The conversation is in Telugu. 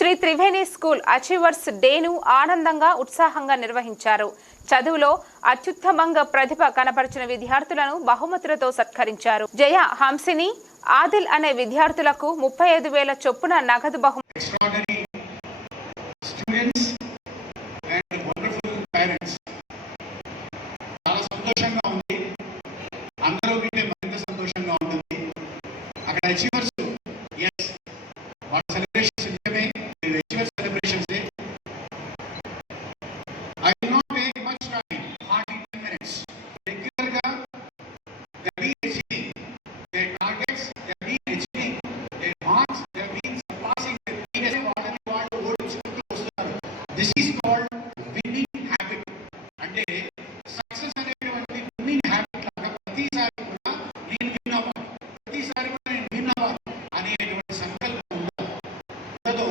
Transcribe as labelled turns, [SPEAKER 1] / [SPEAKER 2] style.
[SPEAKER 1] శ్రీ త్రివేణి స్కూల్ అచీవర్స్ డేను ఆనందంగా ఉత్సాహంగా నిర్వహించారు. చదువులో అత్యుత్తమంగా ప్రతిభ కనపరిచిన విద్యార్థులను బహుమతులతో సత్కరించారు. జయ హంసిని ఆదిల్ అనే విద్యార్థులకు ముప్పై ఐదు వేల చొప్పున నగదు బహుమతి.
[SPEAKER 2] అక్కడ achievers efficiency. I will not take much time, hardly 10 minutes. Regularly, they've been achieving their targets, they've been achieving their marks, they've been surpassing their previous already వాళ్ళు ఓడించుకుంటూ వస్తున్నారు this is called winning habit అంటే సక్సెస్ అనేటువంటి విన్నింగ్ హ్యాబిట్ లాగా ప్రతిసారి కూడా నేను విన్ అవ్వాలి ప్రతిసారి కూడా నేను విన్ అవ్వాలి అనేటువంటి సంకల్పం ఉండదు